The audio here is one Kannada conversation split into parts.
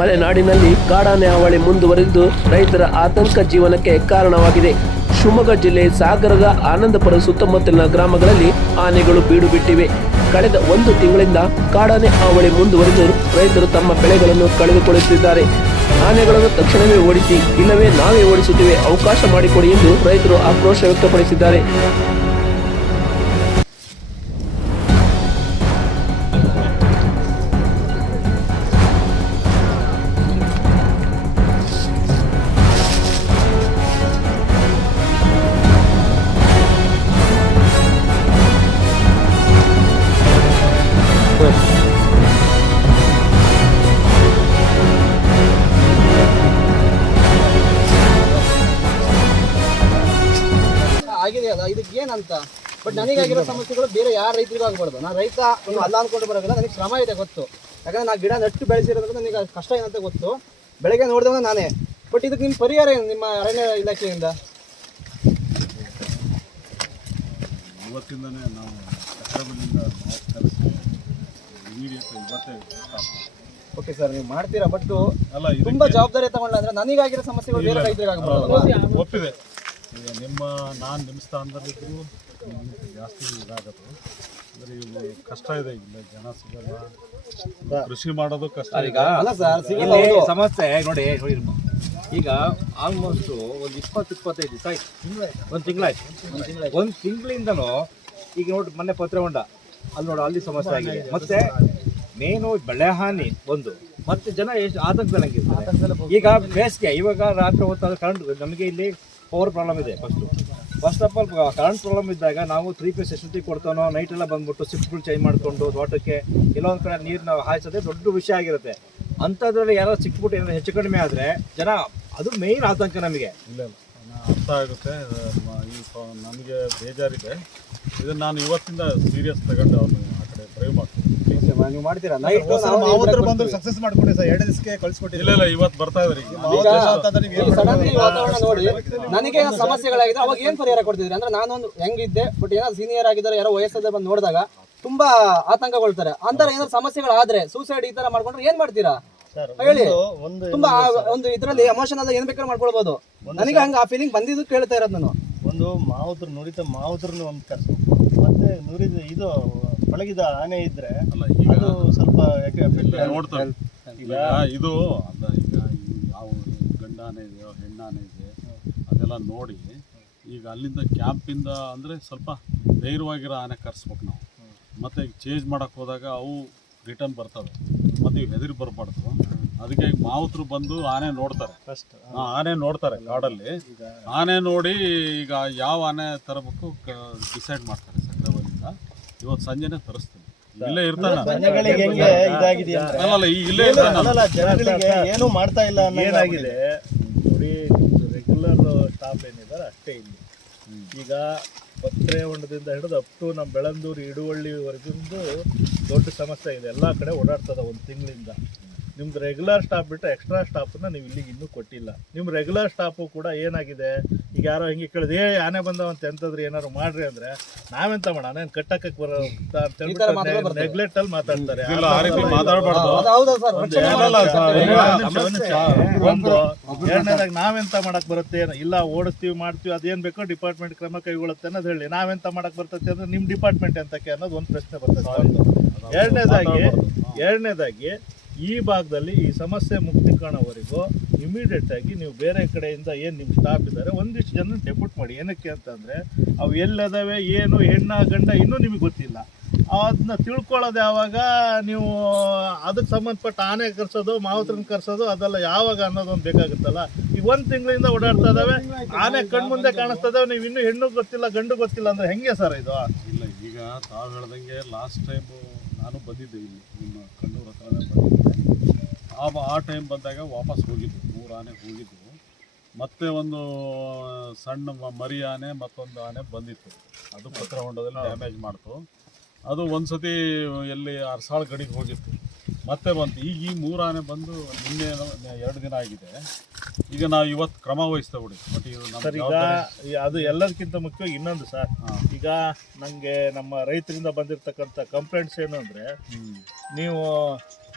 ಮಲೆನಾಡಿನಲ್ಲಿ ಕಾಡಾನೆ ಹಾವಳಿ ಮುಂದುವರೆದು ರೈತರ ಆತಂಕ ಜೀವನಕ್ಕೆ ಕಾರಣವಾಗಿದೆ. ಶಿವಮೊಗ್ಗ ಜಿಲ್ಲೆ ಸಾಗರದ ಆನಂದಪುರ ಸುತ್ತಮುತ್ತಲಿನ ಗ್ರಾಮಗಳಲ್ಲಿ ಆನೆಗಳು ಬೀಡು ಬಿಟ್ಟಿವೆ ಕಳೆದ ಒಂದು ತಿಂಗಳಿಂದ ಕಾಡಾನೆ ಹಾವಳಿ ಮುಂದುವರೆದು ರೈತರು ತಮ್ಮ ಬೆಳೆಗಳನ್ನು ಕಳೆದುಕೊಳ್ಳುತ್ತಿದ್ದಾರೆ. ಆನೆಗಳನ್ನು ತಕ್ಷಣವೇ ಓಡಿಸಿ, ಇಲ್ಲವೇ ನಾವೇ ಓಡಿಸುತ್ತೇವೆ, ಅವಕಾಶ ಮಾಡಿಕೊಡಿ ಎಂದು ರೈತರು ಆಕ್ರೋಶ ವ್ಯಕ್ತಪಡಿಸಿದ್ದಾರೆ. ಏನಂತ? ಬಟ್ ನನಗಾಗಿರೋ ಸಮಸ್ಯೆಗಳು ಬೇರೆ ಯಾರ ರೈತರಿಗೂ ಆಗಬಾರ್ದು. ನಾನು ರೈತ ಒಂದು ಅಲ್ಲ ಅನ್ಕೊಂಡು ಬರೋದಿಲ್ಲ ನನಗೆ ಶ್ರಮ ಇದೆ ಗೊತ್ತು. ಯಾಕಂದ್ರೆ ನಾ ಗಿಡ ನಟ್ಟು ಬೆಳೆಸಿರೋದ್ರಿಂದ ನನಗೆ ಕಷ್ಟ ಏನಂತ ಗೊತ್ತು. ಬೆಳಗ್ಗೆ ನೋಡಿದಾಗ ನಾನೇ. ಬಟ್ ಇದಕ್ಕೆ ನಿಮ್ಮ ಪರಿಹಾರ ಏನು ನಿಮ್ಮ ಅರಣ್ಯ ಇಲಾಖೆಯಿಂದ? ಇವತ್ತಿಂದನೇ ನಾವು ಓಕೆ ಸರ್ ನೀವು ಮಾಡ್ತೀರಾ ಬಟ್ ತುಂಬಾ ಜವಾಬ್ದಾರಿ ತಗೊಂಡ್ರೆ ನನಗಾಗಿರೋ ಸಮಸ್ಯೆಗಳು ಬೇರೆ ರೈತರಿಗೆ ಆಗ್ಬಾರ್ದು. ಒಪ್ಪಿದೆ. ಈಗ ನಿಮ್ಮ ನಾನು ನಿಮ್ಮ ಸ್ಥಾನದಲ್ಲಿದ್ದರೂ ನಿಮ್ಗೆ ಜಾಸ್ತಿ ಇದಾಗತ್ತೆ ಅಂದರೆ ಇವು ಕಷ್ಟ ಇದೆ ಇಲ್ಲ ಜನ ಸಿಗಲ್ಲ. ಕೃಷಿ ಮಾಡೋದು ಕಷ್ಟ ಈಗ ಅಲ್ಲ ಸರ್ ಸಿಗಲ್ಲ ಇಲ್ಲಿ ಸಮಸ್ಯೆ ನೋಡಿ ನೋಡಿ ಈಗ ಆಲ್ಮೋಸ್ಟ್ ಒಂದು ಇಪ್ಪತ್ತು ಇಪ್ಪತ್ತೈದು ದಿವಸ ಆಯ್ತು ಒಂದು ತಿಂಗಳಾಯ್ತು. ಒಂದು ತಿಂಗಳಿಂದನೂ ಈಗ ನೋಡಿ ಮೊನ್ನೆ ಪತ್ರ ಹೊಂಡ. ಅಲ್ಲಿ ನೋಡಿ ಅಲ್ಲಿ ಸಮಸ್ಯೆ ಆಗಿದೆ. ಮತ್ತೆ ಮೇನು ಬೆಳೆ ಹಾನಿ ಒಂದು. ಮತ್ತೆ ಜನ ಎಷ್ಟು ಆತಂಕದಲ್ಲಿ ಈಗ ಬೇಸಿಗೆ ಇವಾಗ ರಾತ್ರಿ ಹೊತ್ತಾದ ಕರೆಂಟ್ ನಮಗೆ ಇಲ್ಲಿ ಪವರ್ ಪ್ರಾಬ್ಲಮ್ ಇದೆ first first of all current problem ಇದ್ದಾಗ ನಾವು ತ್ರೀ ಪೇಸ್ ಎಸ್ಟಿ ಕೊಡ್ತಾನೋ ನೈಟ್ ಎಲ್ಲ ಬಂದ್ಬಿಟ್ಟು ಶಿಫ್ಟ್ಗಳು ಚೇಂಜ್ ಮಾಡಿಕೊಂಡು ತೋಟಕ್ಕೆ ಕೆಲವೊಂದು ಕಡೆ ನೀರನ್ನ ಹಾಯಿಸೋದೇ ದೊಡ್ಡ ವಿಷಯ ಆಗಿರುತ್ತೆ. ಅಂಥದ್ರಲ್ಲಿ ಯಾರೋ ಸಿಕ್ಬಿಟ್ಟು ಏನಾದ್ರು ಹೆಚ್ಚು ಕಡಿಮೆ ಆದರೆ ಜನ, ಅದು ಮೇಯ್ನ್ ಆತಂಕ ನಮಗೆ. ಇಲ್ಲ ಅರ್ಥ ಆಗುತ್ತೆ. ನಮಗೆ ಬೇಜಾರಿದೆ. ಇದನ್ನು ನಾನು ಇವತ್ತಿಂದ ಸೀರಿಯಸ್ ತಗೊಂಡು ಅವನು ಆ ಕಡೆ ಡ್ರೈವ್ ಮಾಡ್ತೀನಿ ನೀವು ಮಾಡ್ತೀರಾ? ನೈಟ್ ಮಾವುತರು ಬಂದು ಸಕ್ಸಸ್ ಮಾಡ್ಕೊಂಡೆ ಸರ್ ಎರಡು ದಿವಸಕ್ಕೆ ಕಳಿಸ್ಕೊಟ್ಟಿಲ್ಲ ಇಲ್ಲ ಇಲ್ಲ ಇವತ್ತು ಬರ್ತಾ ಇದ್ರಿ. ಸಡನ್ಲಿ ವಾತಾವರಣ ನೋಡಿ ನನಗೆ ಏನೋ ಸಮಸ್ಯೆಗಳಾಗಿದೆ ಅವಾಗ ಏನ್ ಪರಿಹಾರ ಕೊಡ್ತಿದ್ರಿ? ಅಂದ್ರೆ ನಾನೊಂದು ಹೆಂಗಿದ್ದೆ ಬಟ್ ಏನಾದ್ರು ಸೀನಿಯರ್ ಆಗಿದ್ದಾರೆ ಯಾರೋ ವಯಸ್ಸದ ಬಂದು ನೋಡಿದಾಗ ತುಂಬಾ ಆತಂಕಗೊಳ್ತಾರೆ. ಅಂತರ ಏನಾದ್ರು ಸಮಸ್ಯೆಗಳಾದ್ರೆ ಸೂಸೈಡ್ ಈ ತರ ಮಾಡ್ಕೊಂಡ್ರೆ ಏನ್ ಮಾಡ್ತೀರಾ? ಹೇಳಿ. ಒಂದು ತುಂಬಾ ಆ ಒಂದು ಇದ್ರಲ್ಲಿ ಎಮೋಷನ್ ಅಲ್ಲ ಏನ್ ಬೇಕಾದ್ರೂ ಮಾಡ್ಕೊಳ್ಬಹುದು ನನಗೆ ಹಂಗ ಆ ಫೀಲಿಂಗ್ ಬಂದಿದ್ದು ಕೇಳ್ತಾ ಇರೋದು ನಾನು. ಒಂದು ಮಾವುತ್ರ ನುರಿತ ಮಾವುತರನ್ನ ಒಂದು ಕರ್ಸ್ಬೇಕು. ಮತ್ತೆ ನುರಿದ ಇದು ಪಳಗಿದ ಆನೆ ಇದ್ರೆ ಸ್ವಲ್ಪ ಯಾಕೆ ಎಫೆಕ್ಟ್ ನೋಡ್ತಾರೆ ಈಗ ಇದು ಅಲ್ಲ ಈಗ ಯಾವ ಗಂಡಾನೆ ಇದೆಯೋ ಹೆಣ್ಣಾನೆ ಇದೆ ಅದೆಲ್ಲ ನೋಡಿ ಈಗ ಅಲ್ಲಿಂದ ಕ್ಯಾಂಪಿಂದ ಅಂದರೆ ಸ್ವಲ್ಪ ಧೈರ್ಯವಾಗಿರೋ ಆನೆ ಕರ್ಸ್ಬೇಕು ನಾವು. ಮತ್ತು ಈಗ ಚೇಂಜ್ ಮಾಡೋಕ್ಕೆ ಹೋದಾಗ ಅವು ರಿಟರ್ನ್ ಬರ್ತವೆ. ಮತ್ತು ಈಗ ಹೆದರಿ ಬರಬಾರ್ದು. ಅದಕ್ಕೆ ಈಗ ಮಾವುತರು ಬಂದು ಆನೆ ನೋಡ್ತಾರೆ. ಆನೆ ನೋಡ್ತಾರೆ ಕಾಡಲ್ಲಿ. ಆನೆ ನೋಡಿ ಈಗ ಯಾವ ಆನೆ ತರಬೇಕು ಡಿಸೈಡ್ ಮಾಡ್ತಾರೆ ಸಂಗ್ರಹದಿಂದ ಇವತ್ತು ಸಂಜೆನೆ ತರಿಸ್ತೀನಿ. ಇಲ್ಲೇ ಇರ್ತಾನೆ. ಜನಗಳಿಗೆ ಹೆಂಗೆ ಇದಾಗಿದೆ ಅಂದ್ರೆ ಇಲ್ಲೇ ಇರ್ತಾನೆ. ಜನಗಳಿಗೆ ಏನು ಮಾಡ್ತಾ ಇಲ್ಲ ಏನಾಗಿದೆ? ನೋಡಿ ರೆಗ್ಯುಲರ್ ಸ್ಟಾಫ್ ಏನಿದ್ದಾರೆ ಅಷ್ಟೇ ಇಲ್ಲಿ. ಈಗ ಪತ್ರೆ ಹೊಂಡದಿಂದ ಹಿಡಿದು ಅಪ್ ಟು ನಮ್ಮ ಬೆಳಂದೂರು ಇಡುವಳ್ಳಿವರೆಗೂ ದೊಡ್ಡ ಸಮಸ್ಯೆ ಇದೆ. ಎಲ್ಲ ಕಡೆ ಓಡಾಡ್ತದೆ ಒಂದು ತಿಂಗಳಿಂದ. ನಿಮ್ದು ರೆಗ್ಯುಲರ್ ಸ್ಟಾಪ್ ಬಿಟ್ಟು ಎಕ್ಸ್ಟ್ರಾ ಸ್ಟಾಪನ್ನು ನೀವು ಇಲ್ಲಿಗೆ ಇನ್ನೂ ಕೊಟ್ಟಿಲ್ಲ. ನಿಮ್ಮ ರೆಗ್ಯುಲರ್ ಸ್ಟಾಫು ಕೂಡ ಏನಾಗಿದೆ? ಈಗ ಯಾರೋ ಹಿಂಗೆ ಕೇಳಿದ್ರೆ ಏ ಆನೆ ಬಂದವಂತ ಎಂತಂದ್ರೆ ಏನಾರು ಮಾಡ್ರಿ? ಅಂದ್ರೆ ನಾವೆಂತ ಮಾಡ ಆನೇನು ಕಟ್ಟಕ್ಕೆ ಬರೋ ಅಂತ ಹೇಳ್ಬಿಟ್ಟು ನೆಗ್ಲೆಕ್ಟ್ ಅಲ್ಲಿ ಮಾತಾಡ್ತಾರೆ. ಒಂದು ಎರಡನೇದಾಗ ನಾವೆಂತ ಮಾಡಕ್ ಬರುತ್ತೆ? ಇಲ್ಲ ಓಡಿಸ್ತೀವಿ ಮಾಡ್ತೀವಿ ಅದೇನ್ ಬೇಕೋ ಡಿಪಾರ್ಟ್ಮೆಂಟ್ ಕ್ರಮ ಕೈಗೊಳ್ಳುತ್ತೆ ಅನ್ನೋದು ಹೇಳಿ. ನಾವೆಂತ ಮಾಡಕ್ ಬರ್ತೈತೆ ಅಂದ್ರೆ ನಿಮ್ ಡಿಪಾರ್ಟ್ಮೆಂಟ್ ಎಂತಕ್ಕೆ ಅನ್ನೋದು ಒಂದು ಪ್ರಶ್ನೆ ಬರ್ತದೆ. ಎರಡನೇದಾಗಿ ಎರಡನೇದಾಗಿ ಈ ಭಾಗದಲ್ಲಿ ಈ ಸಮಸ್ಯೆ ಮುಕ್ತಿ ಕಾಣೋವರೆಗೂ ಇಮಿಡಿಯೇಟ್ ಆಗಿ ನೀವು ಬೇರೆ ಕಡೆಯಿಂದ ಏನು ನಿಮ್ಮ ಸ್ಟಾಫ್ ಇದ್ದಾರೆ ಒಂದಿಷ್ಟು ಜನ ಡೆಪ್ಯೂಟ್ ಮಾಡಿ. ಏನಕ್ಕೆ ಅಂತಂದರೆ ಅವು ಎಲ್ಲದವೆ, ಏನು, ಹೆಣ್ಣ, ಗಂಡ, ಇನ್ನೂ ನಿಮಗೆ ಗೊತ್ತಿಲ್ಲ. ಅದನ್ನ ತಿಳ್ಕೊಳ್ಳೋದು ಯಾವಾಗ, ನೀವು ಅದಕ್ಕೆ ಸಂಬಂಧಪಟ್ಟ ಆನೆ ಕರ್ಸೋದು, ಮಾವತ್ರನ ಕರ್ಸೋದು, ಅದೆಲ್ಲ ಯಾವಾಗ ಅನ್ನೋದೊಂದು ಬೇಕಾಗುತ್ತಲ್ಲ. ಈಗ ಒಂದು ತಿಂಗಳಿಂದ ಓಡಾಡ್ತಾ ಇದಾವೆ, ಆನೆ ಕಣ್ಮುಂದೆ ಕಾಣಿಸ್ತಾ ಇದಾವೆ, ನೀವು ಇನ್ನೂ ಹೆಣ್ಣು ಗೊತ್ತಿಲ್ಲ, ಗಂಡು ಗೊತ್ತಿಲ್ಲ ಅಂದ್ರೆ ಹೆಂಗೆ ಸರ್ ಇದು? ಇಲ್ಲ, ಈಗ ತಾವು ಹೇಳ್ದಂಗೆ ಲಾಸ್ಟ್ ಟೈಮು ನಾನು ಬಂದಿದ್ದೆ ಇಲ್ಲಿ, ನಿಮ್ಮ ಕಣ್ಣೂರ ಹತ್ರನೇ ಬಂದಿದ್ದೆ. ಆ ಆ ಟೈಮ್ ಬಂದಾಗ ವಾಪಸ್ ಹೋಗಿದ್ದು ಮೂರು ಆನೆ ಹೋಗಿದ್ದು. ಮತ್ತೆ ಒಂದು ಸಣ್ಣ ಮರಿ ಆನೆ ಮತ್ತೊಂದು ಆನೆ ಬಂದಿತ್ತು. ಅದು ಪತ್ರ ಹೊಂಡದಲ್ಲಿ ಡ್ಯಾಮೇಜ್ ಮಾಡ್ತು. ಅದು ಒಂದ್ಸತಿ ಎಲ್ಲಿ ಅರ್ಸಾಳ್ ಗಡಿಗೆ ಹೋಗಿತ್ತು. ಮತ್ತೆ ಬಂತು. ಈಗ ಈ ಮೂರು ಆನೆ ಬಂದು ನಿನ್ನೆ ಎರಡು ದಿನ ಆಗಿದೆ. ಈಗ ನಾವು ಇವತ್ತು ಕ್ರಮ ವಹಿಸ್ತೇವೆ ಬಿಡಿ ಬಟ್ ಇದು ಸರ್ ಈಗ ಅದು ಎಲ್ಲದಕ್ಕಿಂತ ಮುಖ್ಯವಾಗಿ ಇನ್ನೊಂದು ಸರ್. ಈಗ ನಂಗೆ ನಮ್ಮ ರೈತರಿಂದ ಬಂದಿರತಕ್ಕಂಥ ಕಂಪ್ಲೇಂಟ್ಸ್ ಏನು ಅಂದ್ರೆ ನೀವು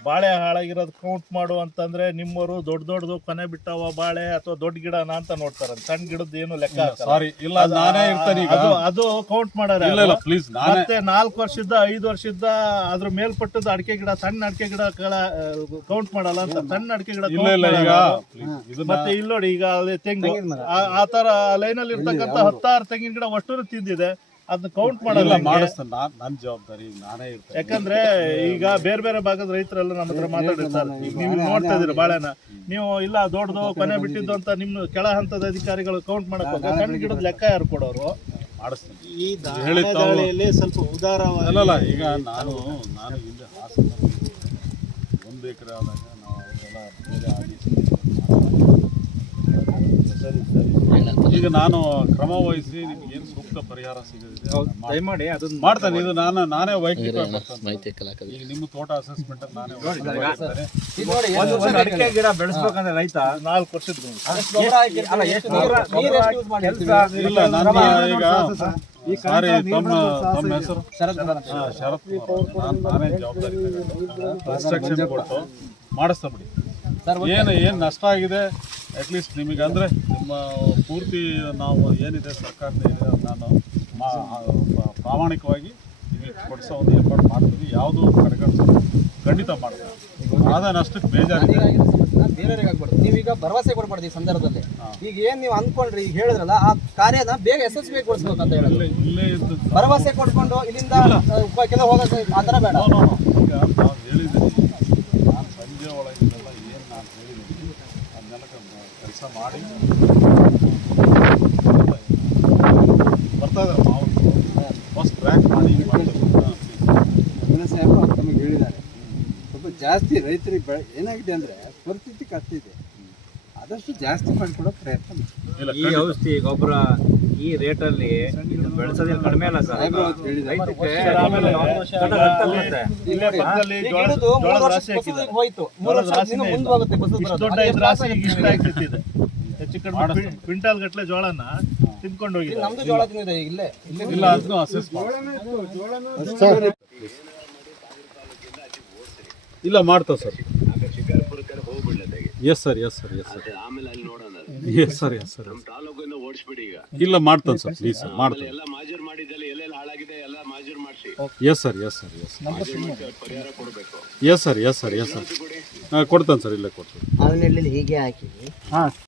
ಬಾಳೆ ಹಾಳಾಗಿರೋದು ಕೌಂಟ್ ಮಾಡು ಅಂತಂದ್ರೆ ನಿಮ್ಮವರು ದೊಡ್ಡ ದೊಡ್ಡದು ಕೊನೆ ಬಿಟ್ಟವ ಬಾಳೆ ಅಥವಾ ದೊಡ್ಡ ಗಿಡನ ಅಂತ ನೋಡ್ತಾರೆ ಸಣ್ಣ ಗಿಡದ ಏನು ಲೆಕ್ಕ. ಸಾರಿ ಇಲ್ಲ ನಾನೇ ಇರ್ತಾರೆ ಈಗ. ಅದು ಅದು ಕೌಂಟ್ ಮಾಡಾರೆ ಇಲ್ಲ ಇಲ್ಲ ಪ್ಲೀಸ್ ನಾನೇ ಮತ್ತೆ ನಾಲ್ಕು ವರ್ಷದ ಐದು ವರ್ಷದ ಅದ್ರ ಮೇಲ್ಪಟ್ಟದ ಅಡಿಕೆ ಗಿಡ ಸಣ್ಣ ಅಡಿಕೆ ಗಿಡ ಕೌಂಟ್ ಮಾಡಲ್ಲ ಅಂತ ಸಣ್ಣ ಅಡಿಕೆ ಗಿಡ ಇಲ್ಲ ಇಲ್ಲ ಈಗ please, ಮತ್ತೆ ಇಲ್ಲಿ ನೋಡಿ ಈಗ ಅಲ್ಲಿ ತೆಂಗು. ಆ- ತರ ಲೈನ್ ಅಲ್ಲಿ ಇರ್ತಕ್ಕಂಥ ಹತ್ತಾರು ತೆಂಗಿನ ಗಿಡ ಒಟ್ಟು ತಿಂದಿದೆ. ಅದನ್ನ ಕೌಂಟ್ ಮಾಡಲ್ಲ ಇಲ್ಲ ನಾನು ನನ್ನ ಜವಾಬ್ದಾರಿ ನಾನೇ ಇರ್ತೇನೆ. ಯಾಕಂದ್ರೆ ಈಗ ಬೇರೆ ಬೇರೆ ಭಾಗದ ರೈತರೆಲ್ಲ ನಮ್ಮ ಹತ್ರ ಮಾತಾಡಿರ್ತಾರೆ ಈಗ ನೀವು ನೋಡ್ತಾ ಇದೀರ ಬಾಳೆನ ನೀವು ಇಲ್ಲ ದೊಡ್ಡದು ಕೊನೆ ಬಿಟ್ಟಿದ್ದು ಅಂತ ನಿಮ್ ಕೆಳ ಹಂತದ ಅಧಿಕಾರಿಗಳು ಕೌಂಟ್ ಮಾಡಕ್ ಕಣ್ಣು ಸಣ್ಣ ಗಿಡದ ಲೆಕ್ಕ ಯಾರು ಕೊಡೋರು? ಮಾಡಿಸ್ತೀನಿ. ಈ ದಾಳಿಯಲ್ಲಿ ಸ್ವಲ್ಪ ಉದಾರವಾಗಿ ಅಲ್ಲಲ್ಲ ಈಗ ನಾನು ನಾನು ಹಿಂದೆ ಹಾಸನ ಒಂದು ಎಕರೆ ಆದಾಗ ನಾವು ಬೇರೆ ಆಗಿ ಈಗ ನಾನು ಕ್ರಮ ವಹಿಸಿ ನಿಮ್ಗೆ ಏನು ಸೂಕ್ತ ಪರಿಹಾರ ಸಿಗದಿದೆ ಮಾಡ್ತೀನಿ. ದಯಮಾಡಿ ಅದನ್ನ ಮಾಡ್ತೇನೆ ಇದು ನಾನು ನಾನೇ ವೈಯಕ್ತಿಕ ಈಗ ನಿಮ್ಮ ತೋಟ ಅಸೆಸ್ಮೆಂಟ್ ನಾನೇ ಮಾಡ್ತೇನೆ. ನೋಡಿ ಒಂದು ಅಡಿಕೆ ಗಿಡ ಬೆಳೆಸ್ಬೇಕಂದ್ರೆ ರೈತ ನಾಲ್ಕು? ಇಲ್ಲ ಈಗ ಸಾರಿ ತಮ್ಮ ತಮ್ಮ ಹೆಸರು? ಶರತ್ ಶರತ್ ನಾನು ಜವಾಬ್ದಾರಿ ಕೊಟ್ಟು ಮಾಡಿಸ್ತಾ ಬಿಡಿ. ಏನು ಏನು ನಷ್ಟ ಆಗಿದೆ? ಅಟ್ಲೀಸ್ಟ್ ನಿಮಗೆ ಅಂದರೆ ನಿಮ್ಮ ಪೂರ್ತಿ ನಾವು ಏನಿದೆ ಸರ್ಕಾರದ ಏನಿದೆ ನಾನು ಪ್ರಾಮಾಣಿಕವಾಗಿ ನಿಮಗೆ ಕೊಡಿಸೋ ಒಂದು ಏರ್ಪಾಡು ಮಾಡ್ತೀವಿ. ಯಾವುದು ಕಡೆಗಣಿಸೋದು ಖಂಡಿತ ಮಾಡ್ತೀವಿ ಆದ ನಷ್ಟಕ್ಕೆ ಬೇಜಾರಿದೆ. ಬೇರೆಯವ್ರಿಗೆ ಆಗ್ಬಾರ್ದು. ನೀವೀಗ ಭರವಸೆ ಕೊಡ್ಬಾರ್ದು ಈ ಸಂದರ್ಭದಲ್ಲಿ. ಈಗ ಏನು ನೀವು ಅಂದ್ಕೊಂಡ್ರಿ ಈಗ ಹೇಳಿದ್ರಲ್ಲ ಆ ಕಾರ್ಯನ ಬೇಗ ಯಶಸ್ವಿಗೊಳಿಸ್ಬೇಕು ಅಂತ ಹೇಳಿದ್ರೆ. ಇಲ್ಲೇ ಇದ್ದು ಭರವಸೆ ಕೊಟ್ಕೊಂಡು ಇಲ್ಲಿಂದ ಕೆಲವು ಹೋಗೋದು ಆ ಥರ ಬೇಡ. ಈಗ ನಾವು ಹೇಳಿದ್ದೀನಿ ನಾನು ಸಂಜೆ ಒಳಗಿನೆಲ್ಲ ಏನು ನಾನು ಹೇಳಿದ್ದೀನಿ ಅದನ್ನೆಲ್ಲ ಕೆಲಸ ಮಾಡಿ. ಬರ್ತಾ ಇದ್ದಾರೆ ಮಾವು ಫಸ್ಟ್ ಟ್ರ್ಯಾಕ್ ಮಾಡಿ. ಸಾಹೇಬರು ತಮಗೆ ಹೇಳಿದ್ದಾರೆ. ಸ್ವಲ್ಪ ಜಾಸ್ತಿ ರೈತರಿಗೆ ಬೆಳೆ ಏನಾಗಿದೆ ಅಂದರೆ ಪರಿಸ್ಥಿತಿ ಕಷ್ಟ ಇದೆ ಆದಷ್ಟು ಜಾಸ್ತಿ ಮಾಡಿಕೊಡೋ ಪ್ರಯತ್ನ ಇಲ್ಲ ಈ. ಔಷಧಿ ಗೊಬ್ಬರ ಈ ರೇಟಲ್ಲಿ ಬೆಳೆಸೋದಿಲ್ಲ ಕಡಿಮೆ ಅಲ್ಲ ಸರ್? ಆಮೇಲೆ ಹೆಚ್ಚು ಕಡಿಮೆ ಕ್ವಿಂಟಾಲ್ ಗಟ್ಟಲೆ ಜೋಳನ ತಿನ್ಕೊಂಡು ಹೋಗಿ ನಮ್ದು ಜೋಳ ತಿಂದಿದೆ ಇಲ್ಲೇ. ಅದನ್ನು ಅಸೆಸ್ ಮಾಡಿ ಇಲ್ಲ ಮಾಡ್ತಾವ sir. Yes sir yes sir yes sir yes sir yes sir ಇಲ್ಲ ಮಾಡ್ತಾನೆ ಸರ್ ಪ್ಲೀಸ್ ಸರ್. ಮಾಡ್ತಾನೆ. Yes sir yes sir yes yes sir yes sir yes sir ಹಾಂ ಕೊಡ್ತಾನೆ ಸರ್ ಇಲ್ಲೇ ಕೊಡ್ತೀನಿ. ಅವನಲ್ಲಿ ಹೀಗೆ ಹಾಕಿ.